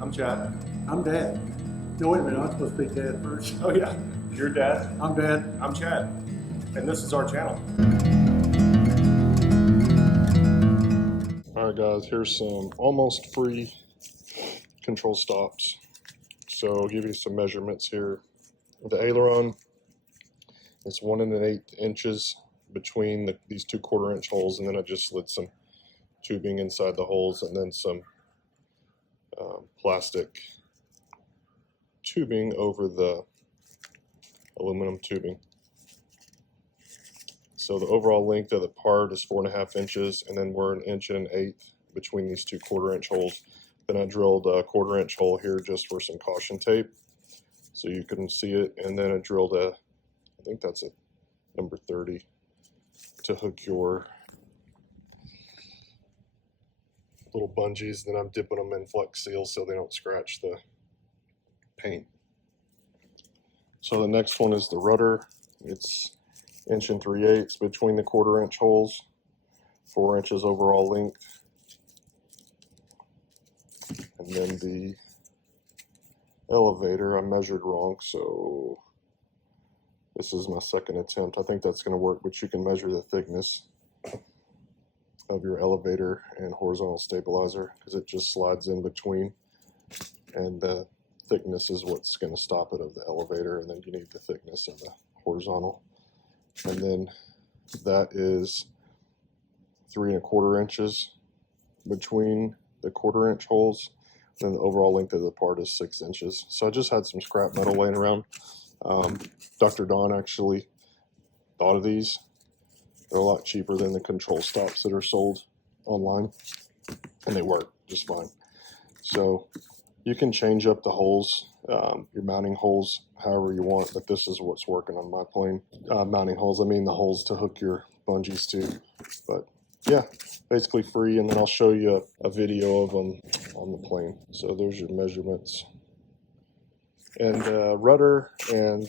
I'm Chad. I'm Dad. No, wait a minute, I'm supposed to be Dad first. Oh yeah, you're Dad. I'm Dad. I'm Chad. And this is our channel. Alright guys, here's some almost free control stops. So I'll give you some measurements here. The aileron is 1 1/8 inches between these 2 1/4-inch holes, and then I just slid some tubing inside the holes and then some plastic tubing over the aluminum tubing. So the overall length of the part is 4 1/2 inches, and then we're 1 1/8 inches between these 2 1/4-inch holes. Then I drilled a 1/4-inch hole here just for some caution tape, so you couldn't see it. And then I drilled I think that's a number 30 to hook your little bungees. Then I'm dipping them in Flex Seal so they don't scratch the paint. So the next one is the rudder. It's 1 3/8 between the 1/4-inch holes, 4 inches overall length. And then the elevator, I measured wrong, so this is my second attempt. I think that's going to work, but you can measure the thickness of your elevator and horizontal stabilizer because it just slides in between, and the thickness is what's going to stop it of the elevator, and then you need the thickness of the horizontal. And then that is 3 1/4 inches between the 1/4-inch holes. Then the overall length of the part is 6 inches. So I just had some scrap metal laying around. Dr. Don actually thought of these. They're a lot cheaper than the control stops that are sold online, and they work just fine. So you can change up the holes, your mounting holes, however you want, but this is what's working on my plane. Mounting holes, I mean the holes to hook your bungees to. But yeah, basically free, and then I'll show you a video of them on the plane. So there's your measurements. And rudder and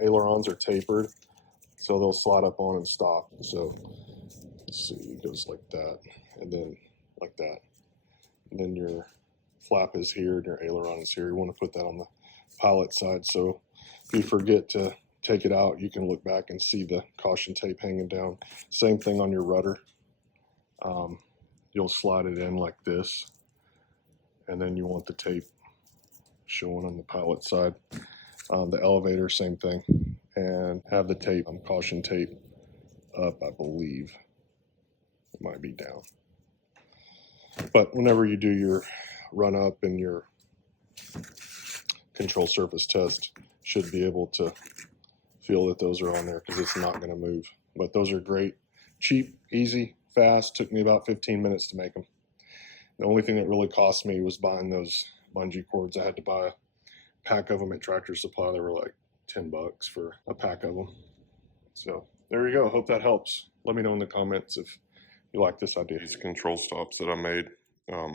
ailerons are tapered, so they'll slide up on and stop. So let's see, it goes like that, and then like that. And then your flap is here and your aileron is here. You want to put that on the pilot side, so if you forget to take it out, you can look back and see the caution tape hanging down. Same thing on your rudder. You'll slide it in like this, and then you want the tape showing on the pilot side. The elevator, same thing, and have the tape, caution tape up, I believe. It might be down. But whenever you do your run up and your control surface test, should be able to feel that those are on there because it's not going to move. But those are great, cheap, easy, fast. Took me about 15 minutes to make them. The only thing that really cost me was buying those bungee cords. I had to buy a pack of them at Tractor Supply. They were like $10 for a pack of them. So there you go. Hope that helps. Let me know in the comments if you like this idea. These control stops that I made.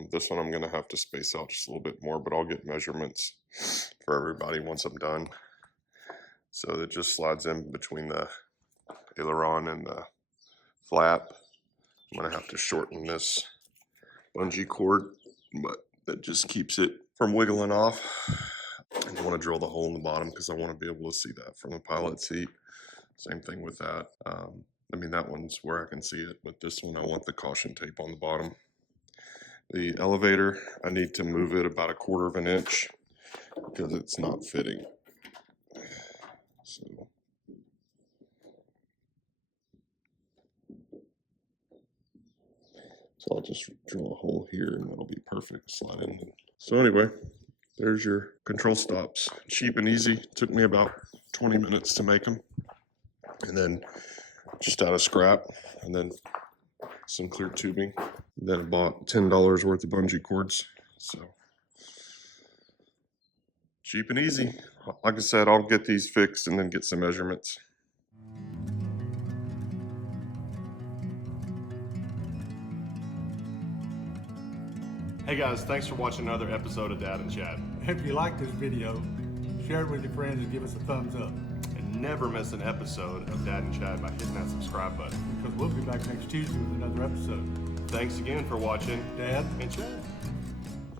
This one I'm going to have to space out just a little bit more, but I'll get measurements for everybody once I'm done. So it just slides in between the aileron and the flap. I'm going to have to shorten this bungee cord, but that just keeps it from wiggling off. And you want to drill the hole in the bottom because I want to be able to see that from the pilot seat. Same thing with that. I mean, that one's where I can see it, but this one I want the caution tape on the bottom. The elevator, I need to move it about 1/4 inch because it's not fitting. So I'll just drill a hole here and that'll be perfect. Slide in. So anyway, there's your control stops. Cheap and easy. Took me about 20 minutes to make them. And then just out of scrap, and then some clear tubing. And then I bought $10 worth of bungee cords. So cheap and easy. Like I said, I'll get these fixed and then get some measurements. Hey guys, thanks for watching another episode of Dad and Chad. If you like this video, share it with your friends and give us a thumbs up. And never miss an episode of Dad and Chad by hitting that subscribe button. Because we'll be back next Tuesday with another episode. Thanks again for watching Dad and Chad.